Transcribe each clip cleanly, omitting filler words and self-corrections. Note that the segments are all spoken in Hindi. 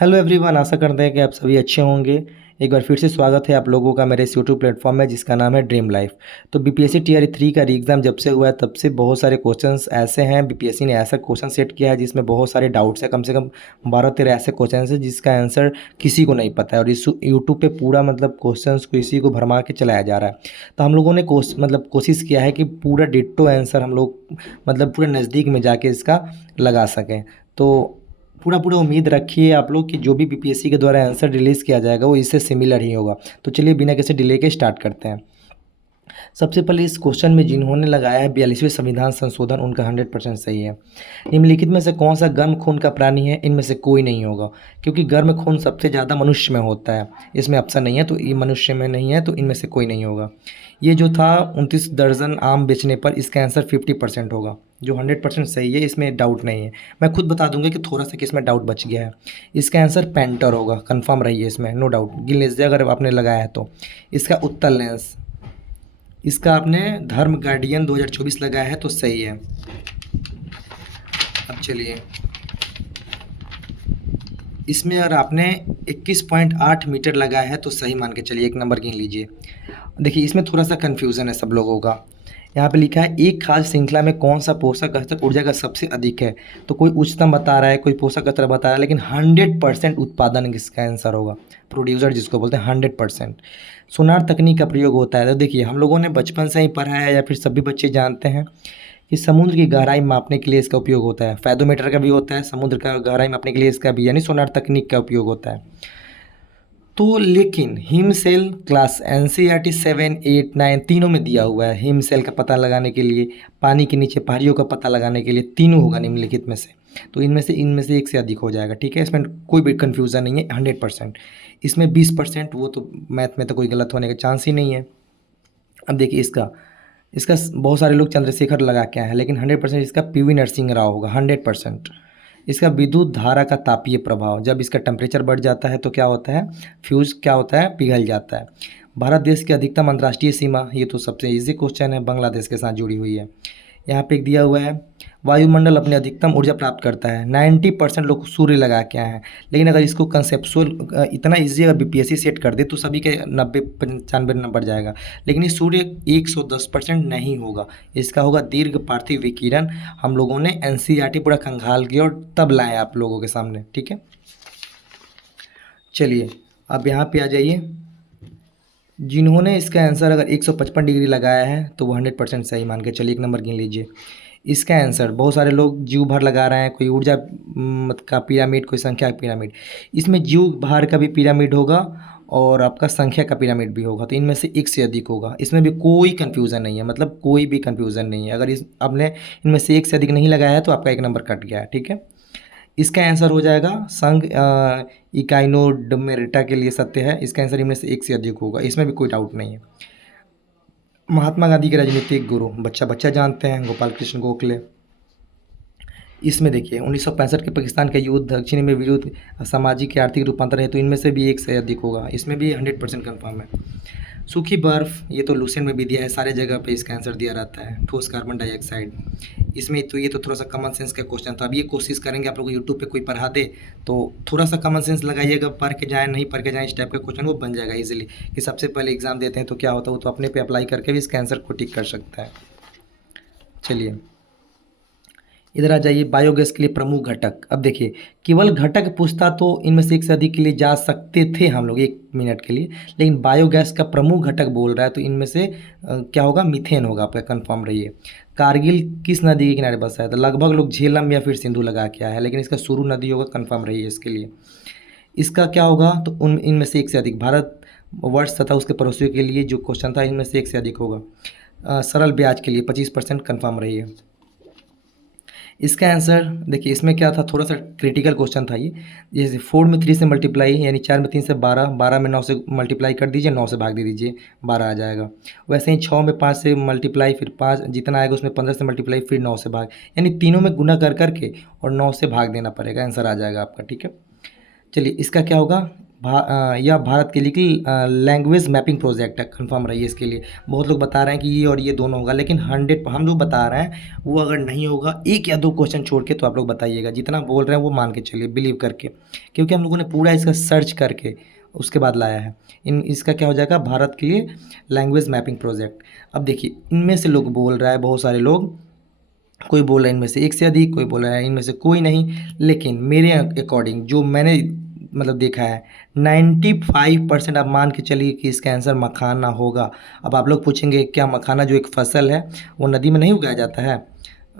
हेलो एवरीवन, आशा करते हैं कि आप सभी अच्छे होंगे। एक बार फिर से स्वागत है आप लोगों का मेरे इस यूट्यूब प्लेटफॉर्म में जिसका नाम है ड्रीम लाइफ। तो बीपीएससी टीआरई 3 का एग्ज़ाम जब से हुआ है तब से बहुत सारे क्वेश्चंस ऐसे हैं, बीपीएससी ने ऐसा क्वेश्चन सेट किया है जिसमें बहुत सारे डाउट्स हैं। कम से कम 12-13 ऐसे क्वेश्चन हैं जिसका आंसर किसी को नहीं पता है, और इस यूट्यूब पे पूरा मतलब क्वेश्चंस को इसी को भरमा के चलाया जा रहा है। तो हम लोगों ने कोशिश किया है कि पूरा डिट्टो आंसर हम लोग मतलब पूरे नज़दीक में जाके इसका लगा सकें। तो पूरा पूरा उम्मीद रखिए आप लोग कि जो भी बीपीएससी के द्वारा आंसर रिलीज़ किया जाएगा वो इससे सिमिलर ही होगा। तो चलिए बिना किसी डिले के स्टार्ट करते हैं। सबसे पहले इस क्वेश्चन में जिन्होंने लगाया है 42वें संविधान संशोधन, उनका 100% सही है। निम्नलिखित में से कौन सा गर्म खून का प्राणी है? इनमें से कोई नहीं होगा, क्योंकि गर्म खून सबसे ज़्यादा मनुष्य में होता है। इसमें ऑप्शन नहीं है, तो ये मनुष्य में नहीं है, तो इनमें से कोई नहीं होगा। ये जो था 29 दर्जन आम बेचने पर, इसका आंसर 50% होगा, जो 100% सही है, इसमें डाउट नहीं है। मैं खुद बता दूंगा कि थोड़ा सा किसमें डाउट बच गया है। इसका आंसर पेंटर होगा, कंफर्म रहिए इसमें, नो डाउट। गिन लीजिए अगर आपने लगाया है तो। इसका उत्तर लेंस, इसका आपने धर्म गार्डियन 2024 लगाया है तो सही है। अब चलिए, इसमें अगर आपने 21.8 मीटर लगाया है तो सही मान के चलिए, एक नंबर गिन लीजिए। देखिए इसमें थोड़ा सा कन्फ्यूज़न है सब लोगों का। यहाँ पे लिखा है एक खाद्य श्रृंखला में कौन सा पोषक तत्व ऊर्जा का सबसे अधिक है। तो कोई उच्चतम बता रहा है, कोई पोषक तत्व बता रहा है, लेकिन 100% उत्पादन इसका आंसर होगा। प्रोड्यूसर जिसको बोलते हैं 100%। सोनार तकनीक का प्रयोग होता है। तो देखिए हम लोगों ने बचपन से ही पढ़ा है, या फिर सभी बच्चे जानते हैं कि समुद्र की गहराई मापने के लिए इसका उपयोग होता है। फैदोमीटर का भी होता है, समुद्र का गहराई मापने के लिए इसका भी यानी सोनार तकनीक का उपयोग होता है। तो लेकिन हिम सेल क्लास एनसीईआरटी 7, 8, 9 तीनों में दिया हुआ है। हिम सेल का पता लगाने के लिए, पानी के नीचे पहाड़ियों का पता लगाने के लिए, तीनों होगा निम्नलिखित में से। तो इनमें से एक से अधिक हो जाएगा, ठीक है। इसमें कोई भी कन्फ्यूज़न नहीं है, 100%। इसमें 20%, वो तो मैथ में तो कोई गलत होने का चांस ही नहीं है। अब देखिए इसका इसका बहुत सारे लोग चंद्रशेखर लगा के आए हैं, लेकिन 100% इसका पीवी नरसिंह राव होगा, 100%। इसका विद्युत धारा का तापीय प्रभाव, जब इसका टेम्परेचर बढ़ जाता है तो क्या होता है, फ्यूज़ क्या होता है, पिघल जाता है। भारत देश की अधिकतम अंतर्राष्ट्रीय सीमा, ये तो सबसे इजी क्वेश्चन है, बांग्लादेश के साथ जुड़ी हुई है। यहाँ पे एक दिया हुआ है, वायुमंडल अपने अधिकतम ऊर्जा प्राप्त करता है। 90% लोग सूर्य लगा के आए हैं, लेकिन अगर इसको कंसेप्चुअल इतना इजी अगर बीपीएससी सेट कर दे तो सभी के 90-95 नंबर जाएगा। लेकिन ये सूर्य 110% नहीं होगा, इसका होगा दीर्घ पार्थिव विकिरण। हम लोगों ने एनसीईआरटी पूरा खंगाल किया और तब लाए आप लोगों के सामने, ठीक है। चलिए अब यहाँ पे आ जाइए। जिन्होंने इसका आंसर अगर 155 डिग्री लगाया है तो वो 100% सही मान के चलिए, एक नंबर गिन लीजिए। इसका आंसर बहुत सारे लोग जीव भार लगा रहे हैं, कोई ऊर्जा का पिरामिड, कोई संख्या का पिरामिड। इसमें जीव भार का भी पिरामिड होगा और आपका संख्या का पिरामिड भी होगा, तो इनमें से एक से अधिक होगा। इसमें भी कोई कन्फ्यूज़न नहीं है, मतलब कोई भी कन्फ्यूज़न नहीं है। अगर इस आपने इनमें से एक से अधिक नहीं लगाया है तो आपका एक नंबर कट गया है, ठीक है। इसका आंसर हो जाएगा संघ इकाइनोडर्मेटा के लिए सत्य है। इसका आंसर इनमें से एक से अधिक होगा, इसमें भी कोई डाउट नहीं है। महात्मा गांधी के राजनीतिक गुरु बच्चा बच्चा जानते हैं, गोपाल कृष्ण गोखले। इसमें देखिए 1965 के पाकिस्तान के युद्ध, दक्षिण में विरुद्ध सामाजिक या आर्थिक रूपांतर है, तो इनमें से भी एक से अधिक होगा, इसमें भी 100% कन्फर्म है। सूखी बर्फ, ये तो लूसेंट में भी दिया है, सारे जगह पे इसका आंसर दिया रहता है। ठोस कार्बन डाइऑक्साइड, इसमें तो ये तो थोड़ा सा कॉमन सेंस का क्वेश्चन था। अब ये कोशिश करेंगे आप लोग को यूट्यूब पे कोई पढ़ा दे तो थोड़ा सा कॉमन सेंस लगाइएगा, पढ़ के जाए नहीं पढ़ के जाए, इस टाइप का क्वेश्चन वो बन जाएगा इजीली। कि सबसे पहले एग्जाम देते हैं तो क्या होता है, वो तो अपने पे अप्लाई करके भी इसके आंसर को टिक कर सकता है। चलिए इधर आ जाइए, बायोगैस के लिए प्रमुख घटक। अब देखिए केवल घटक पूछता तो इनमें से एक से अधिक के लिए जा सकते थे हम लोग 1 मिनट के लिए, लेकिन बायोगैस का प्रमुख घटक बोल रहा है तो इनमें से क्या होगा, मीथेन होगा, आपका कंफर्म रहिए। कारगिल किस नदी के किनारे बसा है? तो लगभग लोग झेलम या फिर सिंधु लगा के आया है, लेकिन इसका सुरु नदी होगा, कंफर्म रहिए इसके लिए। इसका क्या होगा, तो इनमें से एक से अधिक भारत वर्ष तथा उसके पड़ोसियों के लिए जो क्वेश्चन था, इनमें से एक से अधिक होगा। सरल ब्याज के लिए 25% कन्फर्म रहिए। इसका आंसर देखिए, इसमें क्या था, थोड़ा सा क्रिटिकल क्वेश्चन था ये। जैसे 4 में 3 से मल्टीप्लाई, यानी 4 में 3 से 12, 12 में 9 से मल्टीप्लाई कर दीजिए, 9 से भाग दे दीजिए, 12 आ जाएगा। वैसे ही 6 में 5 से मल्टीप्लाई, फिर 5 जितना आएगा उसमें 15 से मल्टीप्लाई, फिर 9 से भाग, यानी तीनों में गुना कर करके और 9 से भाग देना पड़ेगा, आंसर आ जाएगा आपका, ठीक है। चलिए इसका क्या होगा, यह भारत के लिए लैंग्वेज मैपिंग प्रोजेक्ट है, कंफर्म रहिए इसके लिए। बहुत लोग बता रहे हैं कि ये और ये दोनों होगा, लेकिन 100 हम जो बता रहे हैं वो अगर नहीं होगा, एक या दो क्वेश्चन छोड़ के, तो आप लोग बताइएगा। जितना बोल रहे हैं वो मान के चलिए, बिलीव करके, क्योंकि हम लोगों ने पूरा इसका सर्च करके उसके बाद लाया है। इसका क्या हो जाएगा, भारत के लिए लैंग्वेज मैपिंग प्रोजेक्ट। अब देखिए, इनमें से लोग बोल रहा है, बहुत सारे लोग, कोई बोल रहा है इनमें से एक से अधिक, कोई बोल रहा है इनमें से कोई नहीं, लेकिन मेरे अकॉर्डिंग जो मैंने मतलब देखा है, 95% आप मान के चलिए कि इसका आंसर मखाना होगा। अब आप लोग पूछेंगे क्या मखाना जो एक फसल है वो नदी में नहीं उगाया जाता है?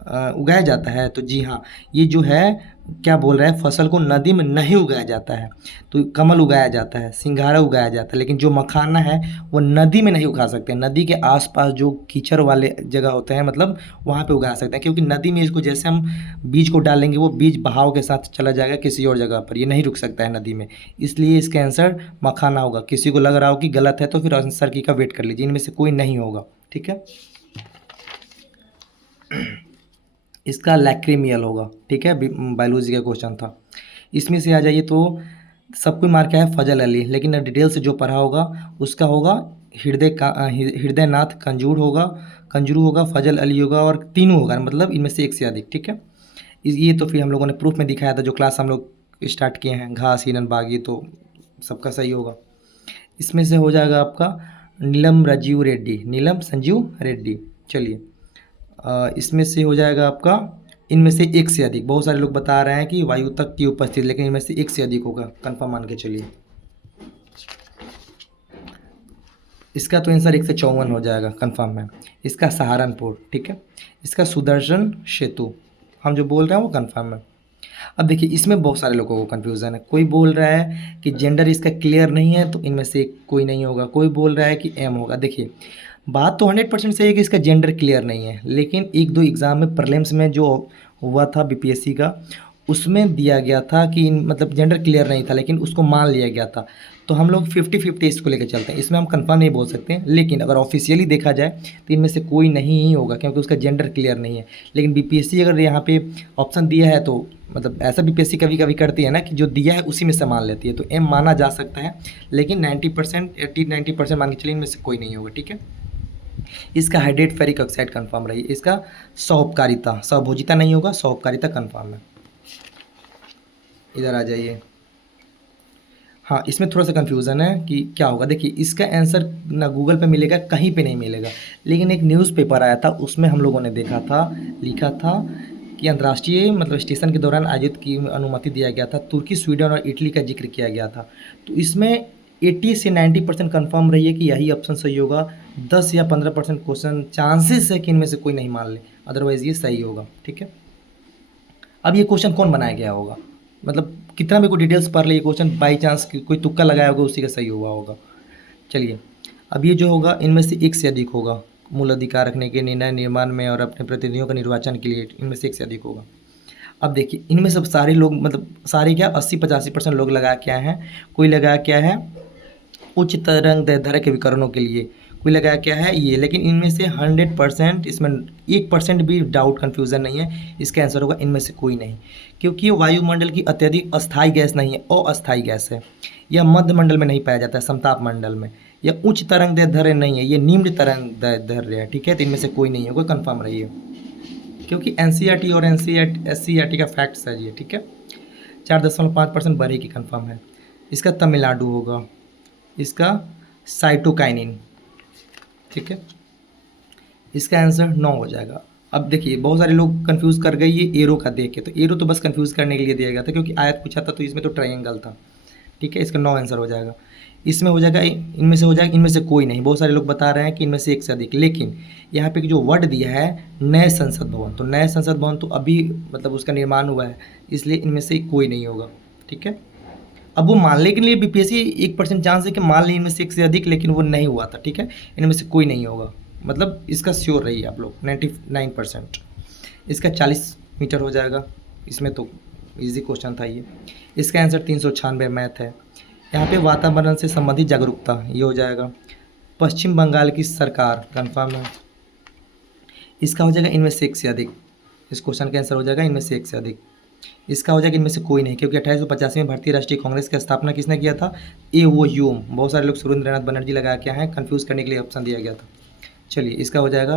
उगाया जाता है, तो जी हाँ, ये जो है क्या बोल रहा है, फसल को नदी में नहीं उगाया जाता है। तो कमल उगाया जाता है, सिंघाड़ा उगाया जाता है, लेकिन जो मखाना है वो नदी में नहीं उगा सकते। नदी के आसपास जो कीचड़ वाले जगह होते हैं, मतलब वहाँ पे उगा सकते हैं, क्योंकि नदी में इसको जैसे हम बीज को डालेंगे वो बीज बहाव के साथ चला जाएगा किसी और जगह पर, ये नहीं रुक सकता है नदी में। इसलिए इसका आंसर मखाना होगा। किसी को लग रहा हो कि गलत है तो फिर आंसर की का वेट कर लीजिए, इनमें से कोई नहीं होगा, ठीक है। इसका लैक्रीमियल होगा, ठीक है, बायोलॉजी का क्वेश्चन था। इसमें से आ जाइए तो सबको मार क्या है, फजल अली, लेकिन डिटेल से जो पढ़ा होगा उसका होगा हृदयनाथ कंजूर होगा, कंजरू होगा, फजल अली होगा, और तीनों होगा, मतलब इनमें से एक से अधिक, ठीक है। ये तो फिर हम लोगों ने प्रूफ में दिखाया था, जो क्लास हम लोग स्टार्ट किए हैं, घास हिरन बागी, तो सबका सही होगा। इसमें से हो जाएगा आपका नीलम राजीव रेड्डी, नीलम संजीव रेड्डी। चलिए, इसमें से हो जाएगा आपका इनमें से एक से अधिक। बहुत सारे लोग बता रहे हैं कि वायु तक की उपस्थिति, लेकिन इनमें से एक से अधिक होगा, कंफर्म मान के चलिए। इसका तो आंसर 154 हो जाएगा, कंफर्म है। इसका सहारनपुर, ठीक है। इसका सुदर्शन सेतु, हम जो बोल रहे हैं वो कंफर्म है। अब देखिए, इसमें बहुत सारे लोगों को कन्फ्यूज़न है। कोई बोल रहा है कि जेंडर इसका क्लियर नहीं है, तो इनमें से कोई नहीं होगा। कोई बोल रहा है कि एम होगा। देखिए, बात तो 100% सही है कि इसका जेंडर क्लियर नहीं है, लेकिन एक दो एग्ज़ाम में प्रीलिम्स में जो हुआ था बीपीएससी का, उसमें दिया गया था कि मतलब जेंडर क्लियर नहीं था, लेकिन उसको मान लिया गया था। तो हम लोग 50-50 इसको लेकर चलते हैं। इसमें हम कंफर्म नहीं बोल सकते हैं, लेकिन अगर ऑफिशियली देखा जाए तो इनमें से कोई नहीं ही होगा, क्योंकि उसका जेंडर क्लियर नहीं है। लेकिन बीपीएससी अगर यहाँ पे ऑप्शन दिया है, तो मतलब ऐसा बीपीएससी कभी कभी करती है ना कि जो दिया है उसी में से मान लेती है, तो एम माना जा सकता है। लेकिन 90%, 80-90% मान के चलिए इनमें से कोई नहीं होगा, ठीक है। इसका हाइड्रेट फेरिक ऑक्साइड कंफर्म रही। इसका सौपकारिता, सौभोजिता नहीं होगा, सौपकारिता कंफर्म है। इधर आ जाइए। हाँ, इसमें थोड़ा सा कन्फ्यूज़न है कि क्या होगा। देखिए, इसका आंसर ना गूगल पे मिलेगा, कहीं पे नहीं मिलेगा, लेकिन एक न्यूज़पेपर आया था, उसमें हम लोगों ने देखा था, लिखा था कि अंतर्राष्ट्रीय मतलब स्टेशन के दौरान आयोजित की अनुमति दिया गया था, तुर्की, स्वीडन और इटली का जिक्र किया गया था। तो इसमें 80 से 90% कन्फर्म रही है कि यही ऑप्शन सही होगा। 10 या 15% क्वेश्चन चांसेस है कि इनमें से कोई नहीं मान ले, अदरवाइज़ ये सही होगा, ठीक है। अब ये क्वेश्चन कौन बनाया गया होगा, मतलब कितना भी कोई डिटेल्स पढ़ ले, ये क्वेश्चन बाई चांस कोई तुक्का लगाया होगा, उसी का सही हुआ होगा। चलिए, अब ये जो होगा इनमें से एक से अधिक होगा। मूल अधिकार रखने के निर्णय निर्माण में और अपने प्रतिनिधियों का निर्वाचन के लिए इनमें से एक से अधिक होगा। अब देखिए, इनमें सब सारे लोग, मतलब सारे क्या, 80-85% लोग लगा क्या है, कोई लगा क्या है उच्च तरंग दैर्ध्य के विकरणों के लिए, कोई लगाया क्या है ये। लेकिन इनमें से 100%, इसमें 1% भी डाउट कन्फ्यूज़न नहीं है, इसका आंसर होगा इनमें से कोई नहीं, क्योंकि ये वायुमंडल की अत्यधिक अस्थायी गैस नहीं है, अस्थायी गैस है। यह मध्य मंडल में नहीं पाया जाता है, समताप मंडल में। यह उच्च तरंग दैर्ध्य नहीं है, ये निम्न तरंग दैर्ध्य है, ठीक है। तो इनमें से कोई नहीं होगा, कन्फर्म रहिए, क्योंकि एनसीईआरटी और एससीईआरटी का फैक्ट्स है ये, ठीक है। 4.5% बढ़ेगी, कन्फर्म है। इसका तमिलनाडु होगा। इसका साइटोकाइनिन, ठीक है। इसका आंसर 9 हो जाएगा। अब देखिए, बहुत सारे लोग कंफ्यूज कर गए ये एरो का देख के, तो एरो तो बस कंफ्यूज करने के लिए दिया गया था, क्योंकि आयत पूछा था, तो इसमें तो ट्रायंगल था, ठीक है। इसका 9 आंसर हो जाएगा। इसमें हो जाएगा, इनमें से हो जाएगा, इनमें से कोई नहीं। बहुत सारे लोग बता रहे हैं कि इनमें से एक से अधिक, लेकिन यहाँ पे जो वर्ड दिया है नए संसद भवन, तो नए संसद भवन तो अभी मतलब उसका निर्माण हुआ है, इसलिए इनमें से कोई नहीं होगा, ठीक है। अब वो मानने के लिए बीपीएससी 1% चांस है कि मान ली इनमें से एक से अधिक, लेकिन वो नहीं हुआ था, ठीक है। इनमें से कोई नहीं होगा, मतलब इसका श्योर रहिए आप लोग, 99%। इसका 40 मीटर हो जाएगा। इसमें तो इजी क्वेश्चन था ये। इसका आंसर 396 मैथ है। यहाँ पे वातावरण से संबंधित जागरूकता, ये हो जाएगा। पश्चिम बंगाल की सरकार, कन्फर्म है। इसका हो जाएगा इनमें से एक से अधिक। इस क्वेश्चन का आंसर हो जाएगा इनमें से एक से अधिक। इसका हो जाएगा इनमें से कोई नहीं, क्योंकि 1885 में भारतीय राष्ट्रीय कांग्रेस की स्थापना किसने किया था? ए वो ह्यूम। बहुत सारे लोग सुरेंद्रनाथ बनर्जी लगाया क्या है, कंफ्यूज करने के लिए ऑप्शन दिया गया था। चलिए इसका हो जाएगा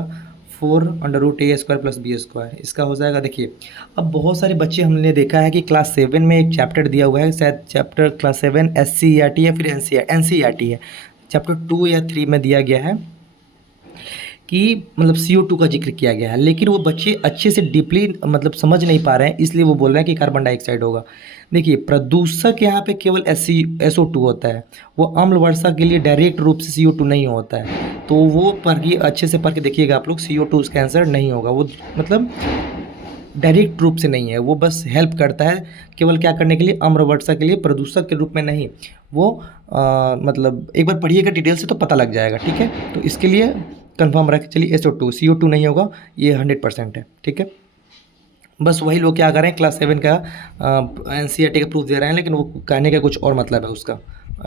4√a² प्लस b²। इसका हो जाएगा, देखिए अब बहुत सारे बच्चे हमने देखा है कि क्लास 7 में एक चैप्टर दिया हुआ है, शायद चैप्टर क्लास 7 SCERT या फिर NCERT है, चैप्टर 2 या 3 में दिया गया है कि मतलब CO2 का जिक्र किया गया है, लेकिन वो बच्चे अच्छे से डीपली मतलब समझ नहीं पा रहे हैं, इसलिए वो बोल रहे हैं कि कार्बन डाइऑक्साइड होगा। देखिए प्रदूषक यहाँ पे केवल SO2 होता है, वो अम्ल वर्षा के लिए डायरेक्ट रूप से CO2 नहीं होता है। तो वो पढ़िए, अच्छे से पढ़ के देखिएगा आप लोग, CO2 उसका आंसर नहीं होगा, वो मतलब डायरेक्ट रूप से नहीं है, वो बस हेल्प करता है केवल क्या करने के लिए, अम्ल वर्षा के लिए, प्रदूषक के रूप में नहीं। वो मतलब एक बार पढ़िएगा डिटेल से तो पता लग जाएगा, ठीक है। तो इसके लिए कंफर्म रखें, चलिए SO2 CO2 नहीं होगा, ये 100% है, ठीक है। बस वही लोग क्या कर रहे हैं, क्लास 7 का NCERT का प्रूफ दे रहे हैं, लेकिन वो कहने का कुछ और मतलब है उसका।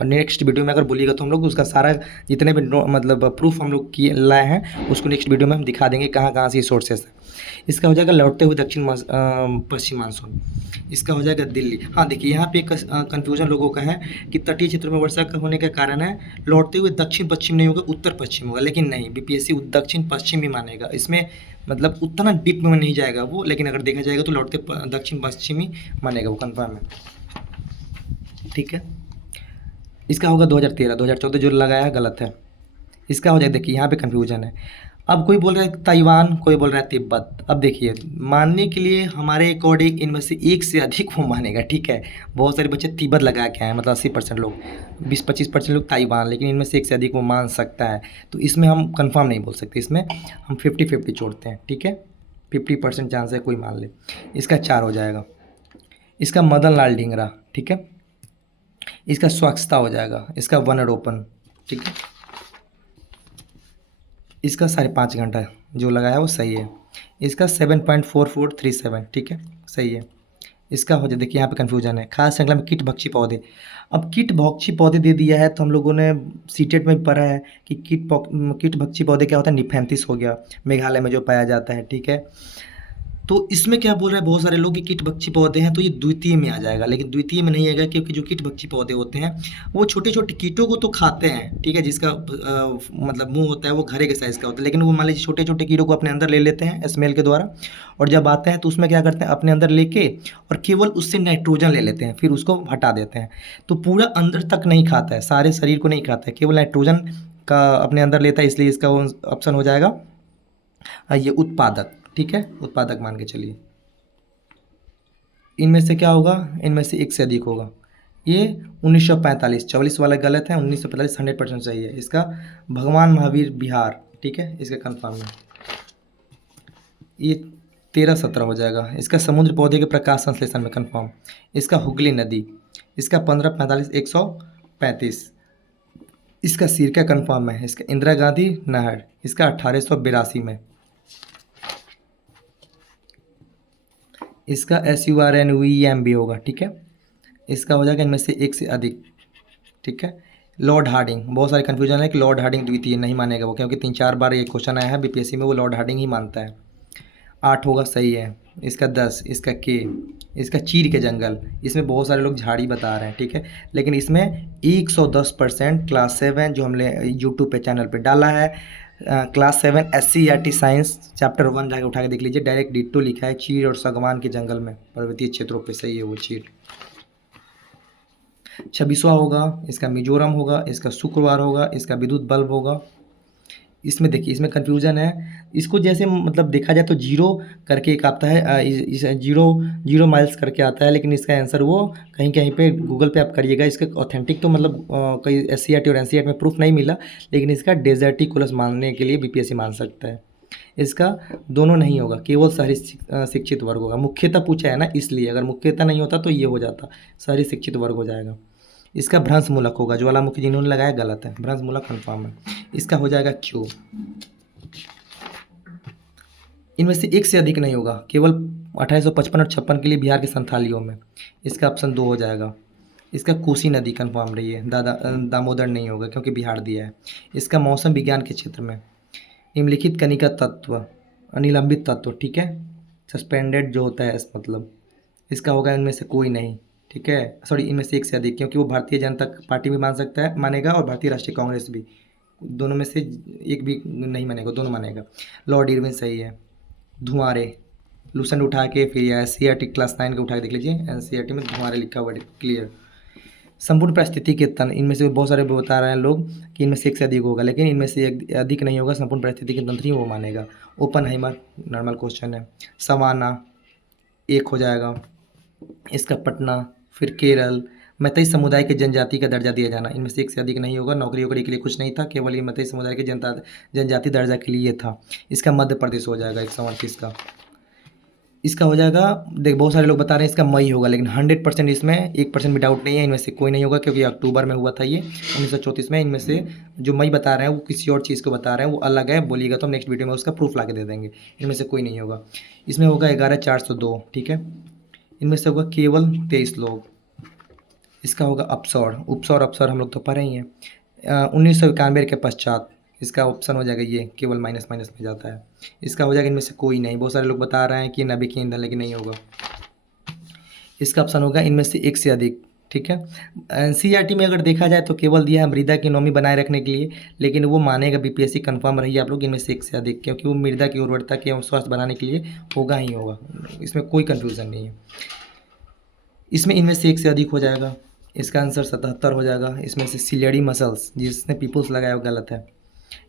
नेक्स्ट वीडियो में अगर बोलिएगा तो हम लोग उसका सारा जितने भी मतलब प्रूफ हम लोग किए लाए हैं उसको नेक्स्ट वीडियो में हम दिखा देंगे कहाँ कहाँ से ये सोर्सेस है। इसका हो जाएगा लौटते हुए दक्षिण पश्चिम मानसून। इसका हो जाएगा दिल्ली। हाँ देखिए यहाँ पे एक कन्फ्यूजन लोगों का है कि तटीय क्षेत्रों में वर्षा का होने का कारण है लौटते हुए दक्षिण पश्चिम नहीं होगा, उत्तर पश्चिम होगा, लेकिन नहीं, BPSC दक्षिण पश्चिम ही मानेगा। इसमें मतलब उतना डीप में नहीं जाएगा वो, लेकिन अगर देखा जाएगा तो लौटते दक्षिण पश्चिम ही मानेगा, वो कन्फर्म है, ठीक है। इसका होगा 2013, 2014 जो लगाया है गलत है। इसका हो जाएगा, देखिए यहाँ पे कन्फ्यूजन है। अब कोई बोल रहा है ताइवान, कोई बोल रहा है तिब्बत। अब देखिए मानने के लिए हमारे अकॉर्डिंग इनमें से एक से अधिक वो मानेगा, ठीक है। बहुत सारे बच्चे तिब्बत लगा के आए हैं, मतलब 80% लोग, 20-25% लोग ताइवान, लेकिन इनमें से एक से अधिक वो मान सकता है। तो इसमें हम कंफर्म नहीं बोल सकते, इसमें हम 50-50 छोड़ते हैं, ठीक है। 50% चांस है कोई मान ले। इसका 4 हो जाएगा। इसका मदन लाल ढींगरा, ठीक है। इसका स्वच्छता हो जाएगा, इसका वनरोपण, ठीक है। इसका 5.5 घंटा जो लगाया वो सही है। इसका 7.4437, ठीक है, सही है। इसका हो जाए, देखिए यहाँ पे कन्फ्यूजन है, खास श्रृंखला में कीट भक्षी पौधे। अब कीट भक्षी पौधे दे दिया है तो हम लोगों ने सीटेट में भी पढ़ा है कि कीट भक्षी पौधे क्या होता है, निफेंथिस हो गया, मेघालय में जो पाया जाता है, ठीक है। तो इसमें क्या बोल रहे हैं बहुत सारे लोग कि कीट भक्षी पौधे हैं, तो ये द्वितीय में आ जाएगा, लेकिन द्वितीय में नहीं आएगा, क्योंकि जो कीट भक्षी पौधे होते हैं वो छोटे छोटे कीटों को तो खाते हैं, ठीक है, जिसका मतलब मुंह होता है वो घड़े के साइज़ का होता है, लेकिन वो मान लीजिए छोटे छोटे कीटों को अपने अंदर ले लेते हैं स्मेल के द्वारा, और जब आते हैं तो उसमें क्या करते हैं, अपने अंदर लेके और केवल उससे नाइट्रोजन ले लेते हैं, फिर उसको हटा देते हैं। तो पूरा अंदर तक नहीं खाता है, सारे शरीर को नहीं खाता है, केवल नाइट्रोजन का अपने अंदर लेता है, इसलिए इसका ऑप्शन हो जाएगा ये उत्पादक, ठीक है, उत्पादक मान के चलिए। इनमें से क्या होगा, इनमें से एक से अधिक होगा। ये 1945, 44 वाला गलत है, 1945 100% सही है। इसका भगवान महावीर बिहार, ठीक है, इसका कंफर्म है। ये 13-17 हो जाएगा। इसका समुद्र पौधे के प्रकाश संश्लेषण में कंफर्म। इसका हुगली नदी। इसका 1545 135। इसका सिरका कंफर्म है। इसका इंदिरा गांधी नहर। इसका 1882 में। इसका SURNVEM भी होगा, ठीक है। इसका हो जाएगा इनमें से एक से अधिक, ठीक है। लॉर्ड हार्डिंग, बहुत सारे कन्फ्यूजन है कि लॉर्ड हार्डिंग द्वितीय नहीं मानेगा वो, क्योंकि 3-4 बार ये क्वेश्चन आया है BPSC में, वो लॉर्ड हार्डिंग ही मानता है। 8 होगा, सही है। इसका 10, इसका के। इसका चीड़ के जंगल, इसमें बहुत सारे लोग झाड़ी बता रहे हैं, ठीक है, लेकिन इसमें 110% क्लास 7 जो हमने यूट्यूब पे चैनल पे डाला है, क्लास 7 SCERT साइंस चैप्टर 1 जाके उठा के देख लीजिए, डायरेक्ट डिट्टो लिखा है, चीड़ और सागवान के जंगल में पर्वतीय क्षेत्रों पे, सही है वो चीड़। 26वां होगा, इसका मिजोरम होगा, इसका शुक्रवार होगा, इसका विद्युत बल्ब होगा। इसमें देखिए इसमें कन्फ्यूजन है, इसको जैसे मतलब देखा जाए तो जीरो करके एक आता है, जीरो माइल्स करके आता है, लेकिन इसका आंसर वो कहीं कहीं पे गूगल पे आप करिएगा, इसका ऑथेंटिक तो मतलब कई SCERT और NCERT में प्रूफ नहीं मिला, लेकिन इसका डेजर्टिकुलस मानने के लिए BPSC मान सकता है। इसका दोनों नहीं होगा, केवल शहरी शिक्षित वर्ग होगा। मुख्यतः पूछा है ना, इसलिए अगर मुख्यतः नहीं होता तो ये हो जाता, शहरी शिक्षित वर्ग हो जाएगा। इसका भ्रंश मूलक होगा, ज्वालामुखी जिन्होंने लगाया गलत है, भ्रंश मूलक कन्फर्म है। इसका हो जाएगा क्यू। इनमें से एक से अधिक नहीं होगा, केवल 1855 और 56 के लिए बिहार के संथालियों में। इसका ऑप्शन 2 हो जाएगा। इसका कोसी नदी कन्फर्म रही है, दामोदर नहीं होगा क्योंकि बिहार दिया है। इसका मौसम विज्ञान के क्षेत्र में निम्नलिखित कनिका तत्व, अनिलंबित तत्व, ठीक है, सस्पेंडेड जो होता है इस मतलब, इसका होगा इनमें से कोई नहीं, ठीक है, सॉरी इनमें से एक से अधिक, क्योंकि वो भारतीय जनता पार्टी भी मान सकता है, मानेगा, और भारतीय राष्ट्रीय कांग्रेस भी, दोनों में से एक भी नहीं मानेगा, दोनों मानेगा। लॉर्ड इरविन सही है। धुआंरे, लूसेंट उठा के फिर या एनसीईआरटी क्लास 9 का उठा के देख लीजिए, एनसीईआरटी में धुआंरे लिखा हुआ है, क्लियर। संपूर्ण परिस्थिति के तन, इनमें से बहुत सारे बता रहे हैं लोग कि इनमें से एक से अधिक होगा, लेकिन इनमें से एक अधिक नहीं होगा, संपूर्ण परिस्थिति के तंत्र ही वो मानेगा। ओपनहाइमर, नॉर्मल क्वेश्चन है। सवाना एक हो जाएगा। इसका पटना, फिर केरल। मैतई समुदाय के जनजाति का दर्जा दिया जाना, इनमें से एक से अधिक नहीं होगा, नौकरी वोकरी के लिए कुछ नहीं था, केवल ये मैतई समुदाय के जनजाति दर्जा के लिए था। इसका मध्य प्रदेश हो जाएगा 138 का। इसका हो जाएगा, देख बहुत सारे लोग बता रहे हैं इसका मई होगा, लेकिन 100% इसमें 1% भी डाउट नहीं है, इनमें से कोई नहीं होगा, क्योंकि अक्टूबर में हुआ था ये 1934 में। इनमें से जो मई बता रहे हैं वो किसी और चीज़ को बता रहे हैं, वो अलग है, बोलिएगा तो हम नेक्स्ट वीडियो में उसका प्रूफ ला के दे देंगे। इनमें से कोई नहीं होगा। इसमें होगा 11,402, ठीक है। इनमें से होगा केवल 23 लोग। इसका होगा अपसौर, उपसौर अपसौर हम लोग तो पढ़े ही हैं। 1991 के पश्चात, इसका ऑप्शन हो जाएगा ये, केवल माइनस माइनस में जाता है। इसका हो जाएगा इनमें से कोई नहीं, बहुत सारे लोग बता रहे हैं कि नवीकरणीय ईंधन, लेकिन नहीं होगा। इसका ऑप्शन होगा इनमें से एक से अधिक, ठीक है। एनसीईआरटी में अगर देखा जाए तो केवल दिया है मृदा की नमी बनाए रखने के लिए, लेकिन वो मानेगा, बीपीएससी कंफर्म रही आप लोग, इनमें से एक से अधिक, क्योंकि वो मृदा की उर्वरता के एवं स्वास्थ्य बनाने के लिए होगा ही होगा, इसमें कोई कन्फ्यूज़न नहीं है। इसमें इनमें से एक से अधिक हो जाएगा। इसका आंसर 77 हो जाएगा। इसमें से सिलेडी मसल्स, जिसने पीपुल्स लगाया वो गलत है।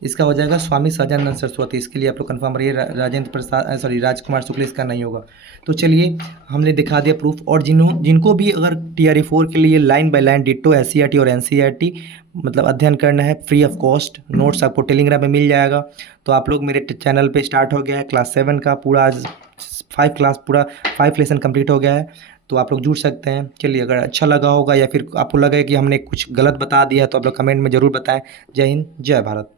इसका हो जाएगा स्वामी सहजानंद सरस्वती, इसके लिए आप लोग कंफर्म रहिए। राजेंद्र प्रसाद, सॉरी राजकुमार शुक्ल, इसका नहीं होगा। तो चलिए हमने दिखा दिया प्रूफ, और जिनको भी अगर TRE 4 के लिए line by line ditto SCERT और NCERT मतलब अध्ययन करना है, फ्री ऑफ कॉस्ट नोट्स आपको टेलीग्राम में मिल जाएगा। तो आप लोग मेरे चैनल पे स्टार्ट हो गया है क्लास 7 का पूरा, आज 5 लेसन कंप्लीट हो गया है, तो आप लोग जुड़ सकते हैं। चलिए, अगर अच्छा लगा होगा या फिर आपको लगे कि हमने कुछ गलत बता दिया तो आप लोग कमेंट में ज़रूर बताएं। जय हिंद, जय भारत।